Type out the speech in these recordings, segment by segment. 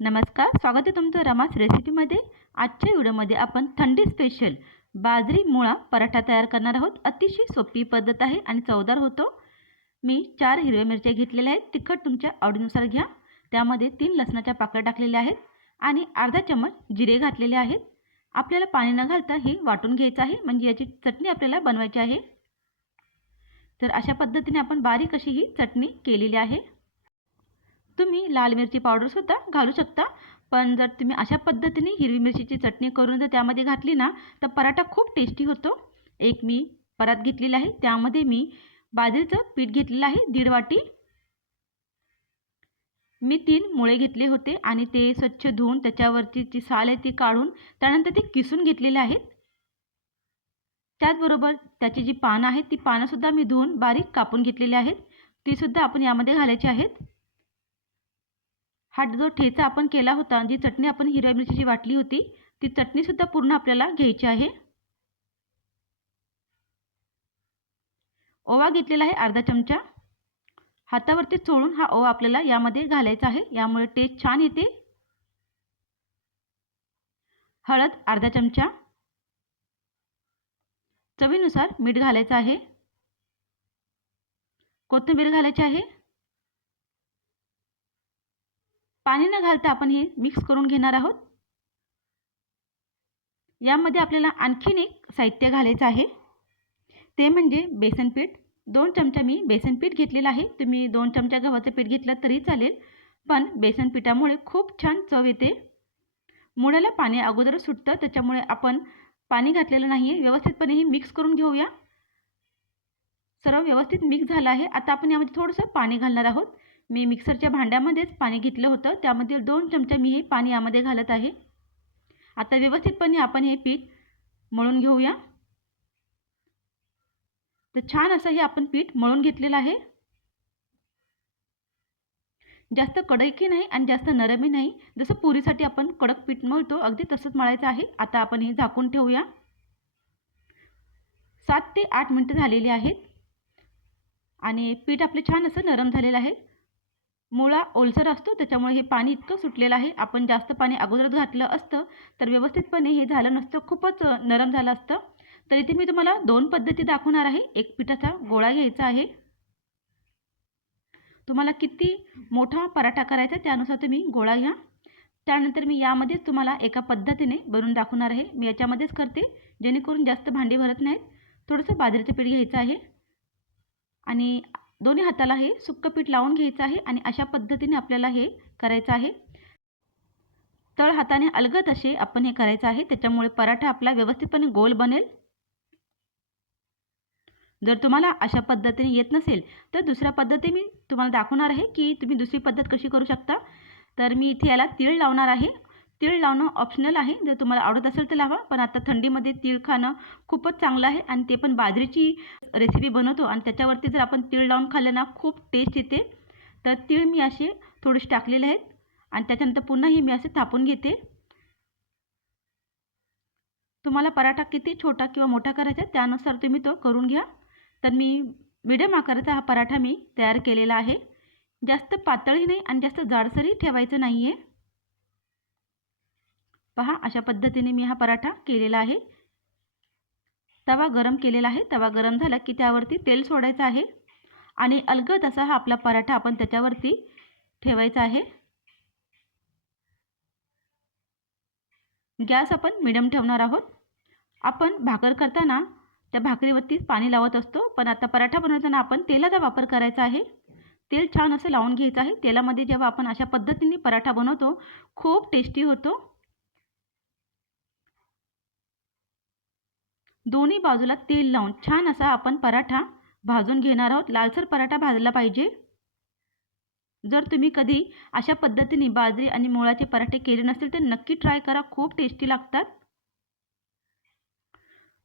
नमस्कार स्वागत आहे तुमचं रमास रेसिपीमध्ये. आजच्या व्हिडिओमध्ये आपण थंडी स्पेशल बाजरी मुळा पराठा तयार करणार आहोत. अतिशय सोपी पद्धत आहे आणि चवदार होतो. मी चार हिरव्या मिरच्या घेतलेल्या आहेत. तिखट तुमच्या आवडीनुसार घ्या. त्यामध्ये तीन लसणाच्या पाकळ्या टाकलेल्या आहेत आणि अर्धा चम्मच जिरे घातलेले आहेत. आपल्याला पाणी न घालता ही वाटून घ्यायचं आहे. म्हणजे याची चटणी आपल्याला बनवायची आहे. तर अशा पद्धतीने आपण बारीक अशी ही चटणी केलेली आहे. तुम्ही लाल मिरची पावडरसुद्धा घालू शकता. पण जर तुम्ही अशा पद्धतीने हिरवी मिरचीची चटणी करून जर त्यामध्ये घातली ना तर पराठा खूप टेस्टी होतो. एक मी परात घेतलेला आहे. त्यामध्ये मी बाजरीचं पीठ घेतलेलं आहे दीड वाटी. मी तीन मुळे घेतले होते आणि ते स्वच्छ धुवून त्याच्यावरची जी साल आहे ती काढून त्यानंतर ते किसून घेतलेले आहेत. त्याचबरोबर त्याची जी पानं आहेत ती पानंसुद्धा मी धुवून बारीक कापून घेतलेली आहेत. तीसुद्धा आपण यामध्ये घालायची आहेत. हा जो ठेचा आपण केला होता जी चटणी आपण हिरव्या मिरचीची वाटली होती ती चटणीसुद्धा पूर्ण आपल्याला घ्यायची आहे. ओवा घेतलेला आहे अर्धा चमचा. हातावरती चोळून हा ओवा आपल्याला यामध्ये घालायचा आहे. यामुळे टेस्ट छान येते. हळद अर्धा चमचा. चवीनुसार मीठ घालायचं आहे. कोथिंबीर घालायची आहे. पाणी न घालता आपण हे मिक्स करून घेणार आहोत. यामध्ये आपल्याला आणखीन एक साहित्य घालायचं आहे. ते म्हणजे बेसन पीठ. दोन चमचा मी बेसन पीठ घेतलेलं आहे. तुम्ही दोन चमचा गव्हाचं पीठ घेतलं तरी चालेल. पण बेसन पिठामुळे खूप छान चव येते. मुळ्याला पाणी अगोदर सुटतं त्याच्यामुळे आपण पाणी घातलेलं नाही आहे व्यवस्थितपणे हे मिक्स करून घेऊया. सर्व व्यवस्थित मिक्स झालं आहे. आता आपण यामध्ये थोडंसं पाणी घालणार आहोत. मी मिक्सरच्या भांड्यामध्येच पाणी घेतलं होतं. त्यामध्ये दोन चमचा मी हे पाणी यामध्ये घालत आहे. आता व्यवस्थितपणे आपण हे पीठ मळून घेऊया. तर छान असं हे आपण पीठ मळून घेतलेलं आहे. जास्त कडकही नाही आणि जास्त नरमही नाही. जसं पुरीसाठी आपण कडक पीठ मळतो अगदी तसंच मळायचं आहे. आता आपण हे झाकून ठेवूया. सात ते आठ मिनटं झालेली आहेत. आणि पीठ आपले छान असं नरम झालेलं आहे. मुळा ओलसर असतो त्याच्यामुळे हे पाणी इतकं सुटलेलं आहे. आपण जास्त पाणी अगोदरच घातलं असतं तर व्यवस्थितपणे हे झालं नसतं खूपच नरम झालं असतं. तर इथे मी तुम्हाला दोन पद्धती दाखवणार आहे. एक पिठाचा गोळा घ्यायचा आहे. तुम्हाला किती मोठा पराठा करायचा त्यानुसार तुम्ही गोळा घ्या. त्यानंतर मी यामध्येच तुम्हाला एका पद्धतीने बनवून दाखवणार आहे. मी याच्यामध्येच करते जेणेकरून जास्त भांडी भरत नाहीत. थोडंसं बाजरीचं पीठ घ्यायचं आहे. आणि दोन्ही हाताला हे सुक्कं पीठ लावून घ्यायचं आहे आणि अशा पद्धतीने आपल्याला हे करायचं आहे. तळ हाताने अलगत असे आपण हे करायचं आहे. त्याच्यामुळे पराठा आपला व्यवस्थितपणे गोल बनेल. जर तुम्हाला अशा पद्धतीने येत नसेल तर दुसऱ्या पद्धती मी तुम्हाला दाखवणार आहे की तुम्ही दुसरी पद्धत कशी करू शकता. तर मी इथे याला तीळ लावणार आहे. तीळ लावणं ऑप्शनल आहे. जर तुम्हाला आवडत असेल तर लावा. पण आता थंडीमध्ये तीळ खाणं खूपच चांगलं आहे आणि ते पण बाजरीची रेसिपी बनवतो आणि त्याच्यावरती जर आपण तीळ लावून खाल्लं ना खूप टेस्ट येते. तर तीळ मी असे थोडेसे टाकलेले आहेत आणि त्याच्यानंतर पुन्हा हे मी असे थापून घेते. तुम्हाला पराठा किती छोटा किंवा मोठा करायचा त्यानुसार तुम्ही तो करून घ्या. तर मी मिडियम आकाराचा हा पराठा मी तयार केलेला आहे. जास्त पातळही नाही आणि जास्त जाडसरही ठेवायचं नाही आहे पहा अशा पद्धतीने मी हा पराठा केलेला आहे. तवा गरम केलेला आहे. तवा गरम झाला की त्यावरती तेल सोडायचं आहे. आणि अलगद असा हा आपला पराठा आपण त्याच्यावरती ठेवायचा आहे. गॅस आपण मिडियम ठेवणार आहोत. आपण भाकर करताना त्या भाकरीवरती पाणी लावत असतो पण आता पराठा बनवताना आपण तेलाचा वापर करायचा आहे. तेल छान असं लावून घ्यायचं आहे. तेलामध्ये जेव्हा आपण अशा पद्धतीने पराठा बनवतो खूप टेस्टी होतो. दोन्ही बाजूला तेल लावून छान असा आपण पराठा भाजून घेणार आहोत. लालसर पराठा भाजला पाहिजे. जर तुम्ही कधी अशा पद्धतीने बाजरी आणि मुळाचे पराठे केले नसतील तर नक्की ट्राय करा. खूप टेस्टी लागतात.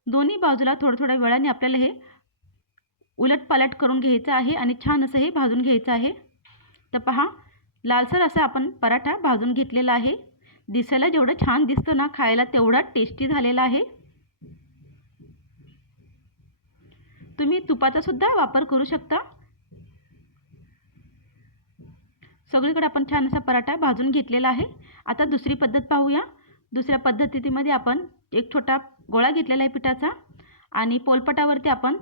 दोन्ही बाजूला थोड्या थोड्या वेळाने आपल्याला हे उलटपालट करून घ्यायचं आहे आणि छान असं हे भाजून घ्यायचं आहे. तर पहा लालसर असा आपण पराठा भाजून घेतलेला आहे. दिसायला जेवढं छान दिसतं ना खायला तेवढा टेस्टी झालेला आहे. तुम्ही तुपाचा सुद्धा वापर करू शकता. सगळीकडे आपण छान असा पराठा भाजून घेतलेला आहे. आता दुसरी पद्धत पाहूया. दुसऱ्या पद्धतीमध्ये आपण एक छोटा गोळा घेतलेला आहे पिठाचा आणि पोलपटावरती आपण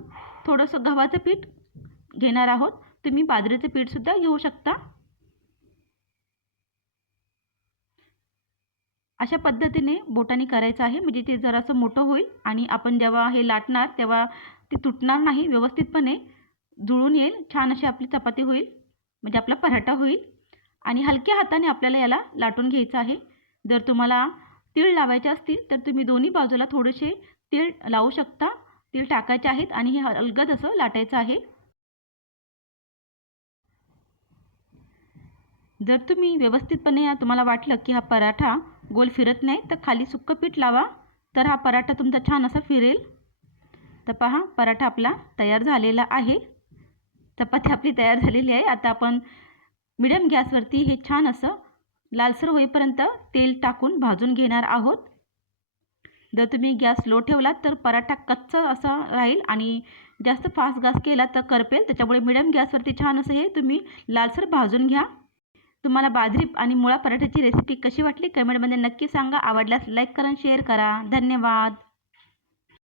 थोडंसं गव्हाचं पीठ घेणार आहोत. तुम्ही बाजरीचं पीठसुद्धा घेऊ शकता. अशा पद्धतीने बोटाने करायचं आहे. म्हणजे ते जरासं मोठं होईल आणि आपण जेव्हा हे लाटणार तेव्हा ते तुटणार नाही व्यवस्थितपणे जुळून येईल छान अशी आपली चपाती होईल म्हणजे आपला पराठा होईल. आणि हलक्या हाताने आपल्याला याला लाटून घ्यायचं आहे. जर तुम्हाला तीळ लावायचे असतील तर तुम्ही दोन्ही बाजूला थोडेसे तीळ लावू शकता. तीळ टाकायचे आहेत आणि हे अलगद असं लाटायचं आहे. जर तुम्ही व्यवस्थितपणे तुम्हाला वाटलं की हा पराठा गोल फिरत नाही तर खाली सुक्कं पीठ लावा. तर हा पराठा तुमचा छान असा फिरेल. तर पहा पराठा आपला तयार झालेला आहे. चपाती आपली तयार झालेली आहे. आता आपण मिडियम गॅसवरती हे छान असं लालसर होईपर्यंत तेल टाकून भाजून घेणार आहोत. जर तुम्ही गॅस लो ठेवलात तर पराठा कच्चा असा राहील आणि जास्त फास्ट गॅस केला तर करपेल. त्याच्यामुळे मिडियम गॅसवरती छान असं हे तुम्ही लालसर भाजून घ्या. तुम्हाला बाजरी आणि मुळा पराठ्याची रेसिपी कशी वाटली? कमेंटमध्ये नक्की सांगा. आवडल्यास लाईक करा शेअर करा. धन्यवाद.